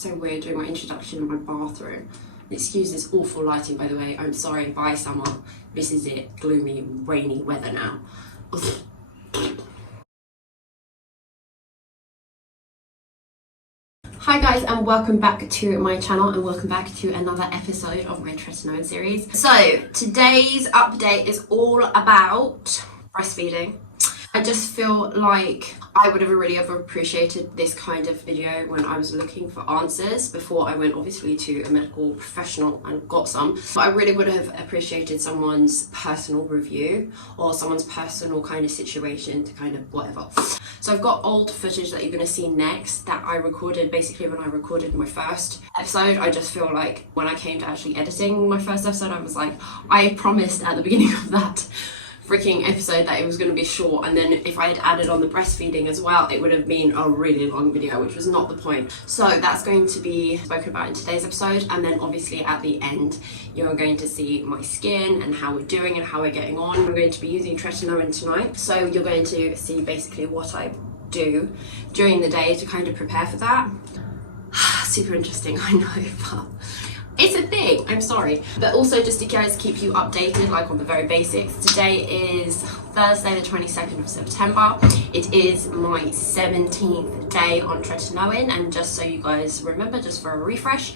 So weird doing my introduction in my bathroom. Excuse this awful lighting, by the way. I'm sorry. Bye, summer. This is it. Gloomy, rainy weather now. Hi guys, and welcome back to my channel, and welcome back to another episode of my Tretinoin series. So today's update is all about breastfeeding. I just feel like I would have really appreciated this kind of video when I was looking for answers before I went obviously to a medical professional and got some. But I really would have appreciated someone's personal review or someone's personal kind of situation to kind of whatever. So I've got old footage that you're going to see next that I recorded basically when I recorded my first episode. I just feel like when I came to actually editing my first episode, I was like, I promised at the beginning of that freaking episode that it was going to be short, and then if I had added on the breastfeeding as well, it would have been a really long video, which was not the point. So that's going to be spoken about in today's episode, and then obviously at the end you're going to see my skin and how we're doing and how we're getting on. I'm going to be using Tretinoin tonight, so you're going to see basically what I do during the day to kind of prepare for that. Super interesting, I know, but it's a thing, I'm sorry. But also just to guys keep you updated, like on the very basics, today is Thursday the 22nd of September. It is my 17th day on Tretinoin, and just so you guys remember, just for a refresh,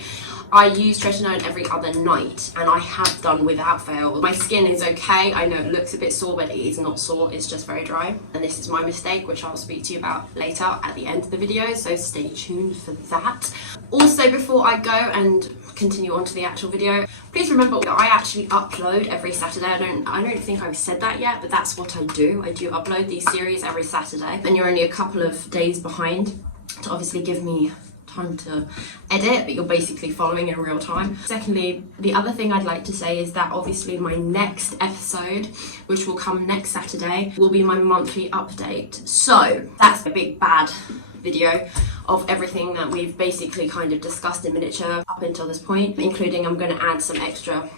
I use Tretinoin every other night, and I have done without fail. My skin is okay. I know it looks a bit sore, but it is not sore, it's just very dry. And this is my mistake, which I'll speak to you about later at the end of the video, so stay tuned for that. Also, before I go and continue on to the actual video, please remember that I actually upload every Saturday. I don't think I've said that yet, but that's what I do. I do upload these series every Saturday, and you're only a couple of days behind to obviously give me time to edit, but you're basically following in real time. Secondly, the other thing I'd like to say is that obviously my next episode, which will come next Saturday, will be my monthly update. So that's a big bad video of everything that we've basically kind of discussed in miniature up until this point, including I'm going to add some extra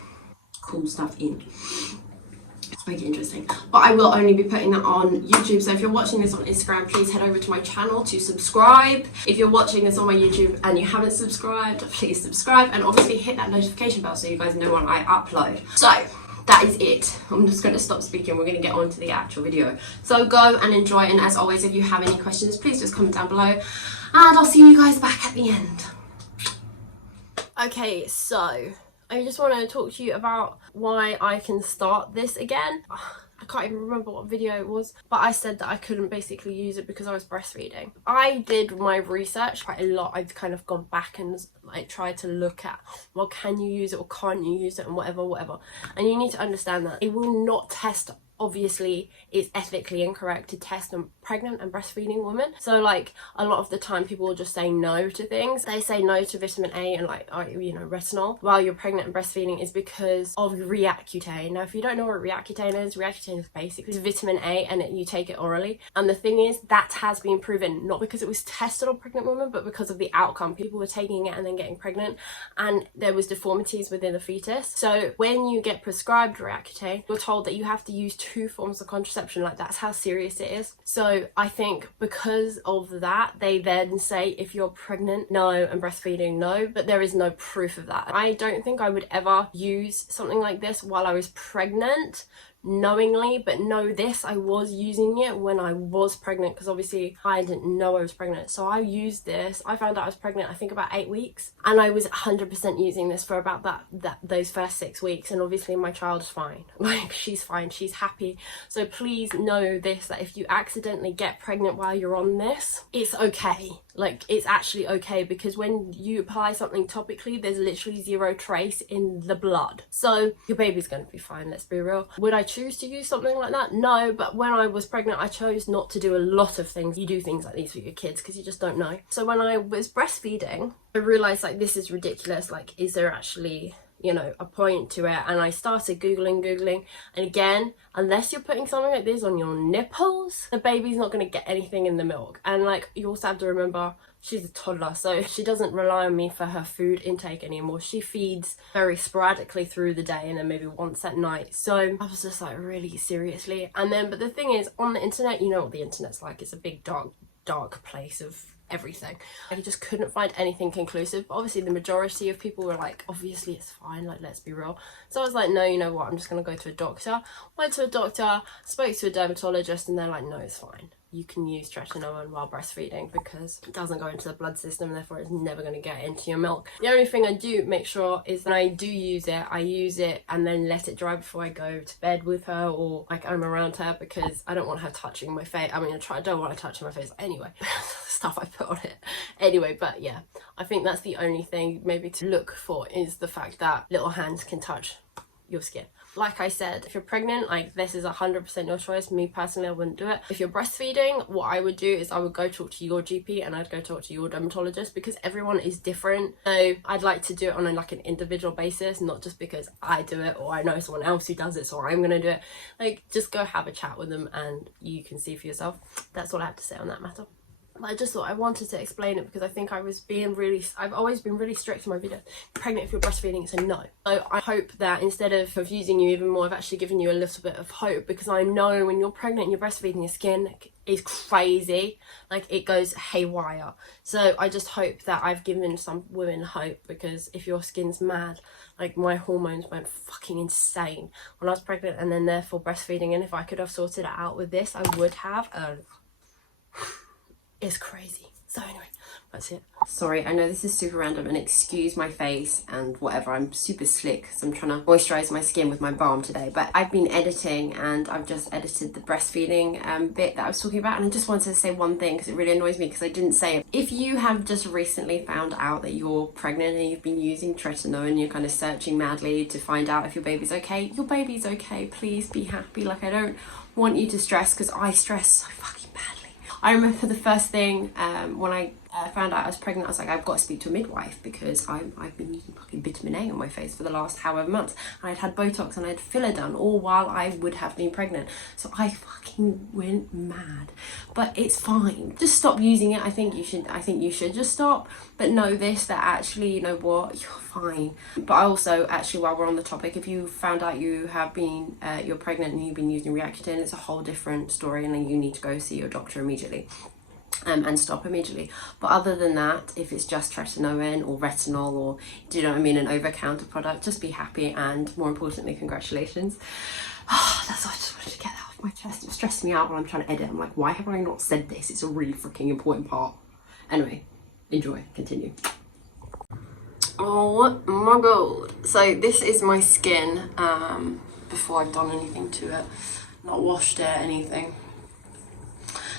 cool stuff in to make it interesting. But I will only be putting that on YouTube, so if you're watching this on Instagram, please head over to my channel to subscribe. If you're watching this on my YouTube and you haven't subscribed, please subscribe, and obviously hit that notification bell so you guys know when I upload. So that is it. I'm just going to stop speaking. We're going to get on to the actual video. So go and enjoy, and as always, if you have any questions, please just comment down below, and I'll see you guys back at the end. Okay, so I just want to talk to you about why I can start this again. I can't even remember what video it was, but I said that I couldn't basically use it because I was breastfeeding. I did my research quite a lot. I've kind of gone back and like tried to look at, well, can you use it or can't you use it, and whatever. And you need to understand that it will not test. Obviously, it's ethically incorrect to test on pregnant and breastfeeding women. So like a lot of the time people will just say no to things. They say no to vitamin A and like retinol while you're pregnant and breastfeeding is because of Reaccutane. Now if you don't know what Reaccutane is basically vitamin A, and you take it orally. And the thing is, that has been proven not because it was tested on pregnant women, but because of the outcome. People were taking it and then getting pregnant, and there was deformities within the fetus. So when you get prescribed Reaccutane, you're told that you have to use 2 forms of contraception. Like, that's how serious it is. So I think because of that, they then say if you're pregnant, no, and breastfeeding, no, but there is no proof of that. I don't think I would ever use something like this while I was pregnant knowingly, but know this, I was using it when I was pregnant, because obviously I didn't know I was pregnant. So I used this. I found out I was pregnant I think about 8 weeks, and I was 100% using this for about those first 6 weeks, and obviously my child's fine. Like, she's fine, she's happy. So please know this, that if you accidentally get pregnant while you're on this, it's okay. Like, it's actually okay, because when you apply something topically, there's literally 0 trace in the blood. So your baby's going to be fine, let's be real. Would I choose to use something like that? No, but when I was pregnant, I chose not to do a lot of things. You do things like these for your kids because you just don't know. So when I was breastfeeding, I realised, like, this is ridiculous. Like, is there actually, you know, a point to it? And I started googling, and again, unless you're putting something like this on your nipples, the baby's not going to get anything in the milk. And like, you also have to remember, she's a toddler, so she doesn't rely on me for her food intake anymore. She feeds very sporadically through the day and then maybe once at night. So I was just like, really, seriously? And then, but the thing is, on the internet, you know what the internet's like, it's a big dark dark place of everything. I just couldn't find anything conclusive. But obviously the majority of people were like, obviously it's fine, like, let's be real. So I was like, no, you know what, I'm just gonna go to a doctor. Went to a doctor, spoke to a dermatologist, and they're like, no, it's fine, you can use tretinoin while breastfeeding because it doesn't go into the blood system, and therefore it's never going to get into your milk. The only thing I do make sure is when I do use it, I use it and then let it dry before I go to bed with her, or like I'm around her, because I don't want her touching my face. I mean, I don't want her touching my face anyway. Stuff I put on it anyway. But yeah, I think that's the only thing maybe to look for, is the fact that little hands can touch your skin. Like I said, if you're pregnant, like, this is 100% your choice. Me personally, I wouldn't do it. If you're breastfeeding, what I would do is I would go talk to your GP and I'd go talk to your dermatologist, because everyone is different. So I'd like to do it on like an individual basis, not just because I do it or I know someone else who does it, so I'm gonna do it. Like, just go have a chat with them and you can see for yourself. That's all I have to say on that matter. But I just thought I wanted to explain it because I think I've always been really strict in my videos. Pregnant if you're breastfeeding, it's a no. So I hope that instead of confusing you even more, I've actually given you a little bit of hope, because I know when you're pregnant and you're breastfeeding, your skin is crazy. Like, it goes haywire. So I just hope that I've given some women hope, because if your skin's mad, like, my hormones went fucking insane when I was pregnant and then therefore breastfeeding, and if I could have sorted it out with this, I would have. It's crazy. So anyway, that's it. Sorry, I know this is super random, and excuse my face and whatever. I'm super slick because I'm trying to moisturize my skin with my balm today. But I've been editing and I've just edited the breastfeeding bit that I was talking about, and I just wanted to say one thing because it really annoys me because I didn't say it. If you have just recently found out that you're pregnant and you've been using tretinoin and you're kind of searching madly to find out if your baby's okay, your baby's okay. Please be happy. Like, I don't want you to stress, because I stress so fucking badly. I remember the first thing when I found out I was pregnant, I was like, I've got to speak to a midwife, because I've been using fucking vitamin A on my face for the last however months, and I'd had Botox and I had filler done, all while I would have been pregnant. So I fucking went mad. But it's fine. Just stop using it. I think you should just stop. But know this, that actually, you know what, you're fine. But I also, actually, while we're on the topic, if you found out you have been you're pregnant and you've been using Reactine, it's a whole different story, and then you need to go see your doctor immediately. And stop immediately. But other than that, if it's just tretinoin or retinol, or, do you know what I mean, an over-the-counter product, just be happy, and more importantly, congratulations. That's all. I just wanted to get that off my chest. It stressed me out when I'm trying to edit. I'm like, why have I not said this? It's a really freaking important part. Anyway, enjoy. Continue. Oh my god. So this is my skin before I've done anything to it. Not washed it, anything.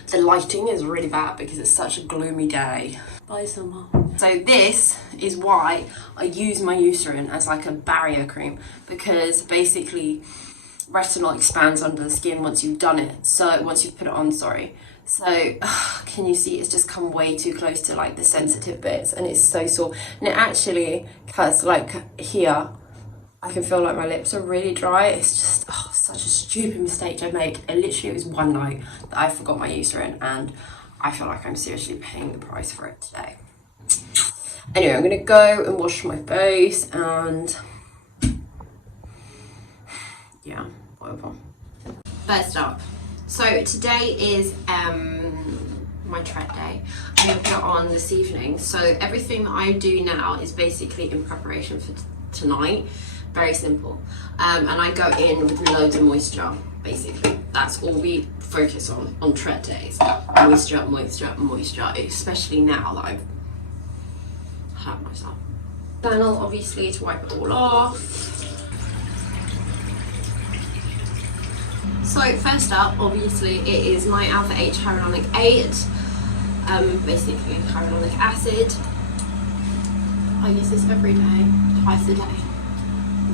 The lighting is really bad because it's such a gloomy day. Bye, summer. So this is why I use my Eucerin as like a barrier cream, because basically retinol expands under the skin once you've done it. So once you've put it on, sorry. So can you see it's just come way too close to like the sensitive bits, and it's so sore. And it actually has, like, here, I can feel like my lips are really dry. It's just such a stupid mistake to make. And literally, it was one night that I forgot my Eucerin, and I feel like I'm seriously paying the price for it today. Anyway, I'm gonna go and wash my face, and yeah, whatever. First up, so today is my tret day. I'm gonna put it on this evening. So everything that I do now is basically in preparation for tonight. Very simple. And I go in with loads of moisture, basically. That's all we focus on tret days. Moisture, moisture, moisture, especially now that I've hurt myself. Flannel, obviously, to wipe it all off. So first up, obviously, it is my Alpha H hyaluronic 8, basically hyaluronic acid. I use this every day, twice a day,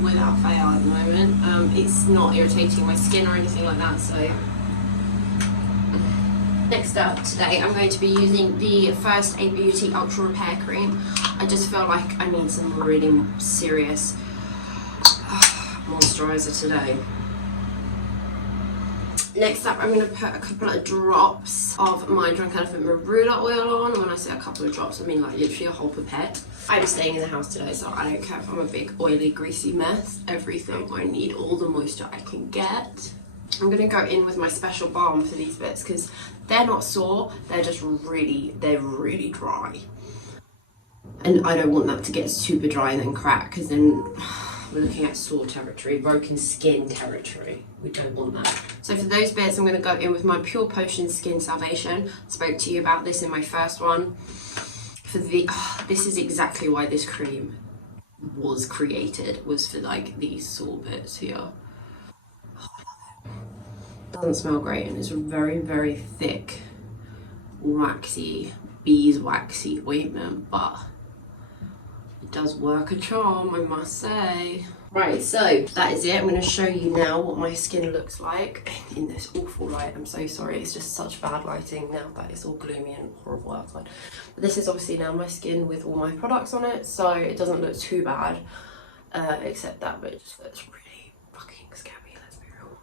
without fail at the moment. It's not irritating my skin or anything like that, so. Next up today, I'm going to be using the First Aid Beauty Ultra Repair Cream. I just feel like I need some really serious moisturizer today. Next up, I'm going to put a couple of drops of my Drunk Elephant Marula oil on. When I say a couple of drops, I mean like literally a whole pipette. I'm staying in the house today, so I don't care if I'm a big oily, greasy mess. Everything, I need all the moisture I can get. I'm going to go in with my special balm for these bits because they're not sore, they're just really dry. And I don't want that to get super dry and then crack, because then we're looking at sore territory, broken skin territory. We don't want that. So for those bits, I'm going to go in with my Pure Potion Skin Salvation. I spoke to you about this in my first one. For the, this is exactly why this cream was created, was for like these sore bits here. Doesn't smell great, and it's a very thick, waxy, beeswaxy ointment, but it does work a charm, I must say. Right, so that is it. I'm going to show you now what my skin looks like in this awful light. I'm so sorry, it's just such bad lighting now that it's all gloomy and horrible outside. But this is obviously now my skin with all my products on it, so it doesn't look too bad, except that bit just looks really fucking scabby, let's be real.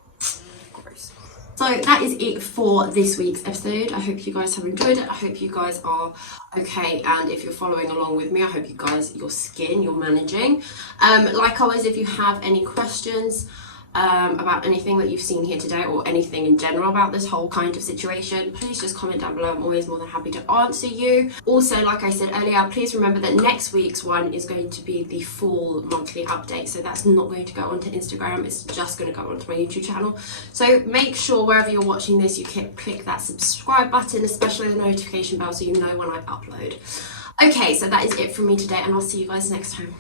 Gross. So that is it for this week's episode. I hope you guys have enjoyed it. I hope you guys are okay, and if you're following along with me, I hope you guys, your skin, you're managing. Like always, if you have any questions about anything that you've seen here today, or anything in general about this whole kind of situation, please just comment down below. I'm always more than happy to answer you. Also, like I said earlier, please remember that next week's one is going to be the full monthly update, so that's not going to go onto Instagram, it's just going to go onto my YouTube channel. So make sure wherever you're watching this, you click that subscribe button, especially the notification bell, so you know when I upload. Okay, so that is it from me today, and I'll see you guys next time.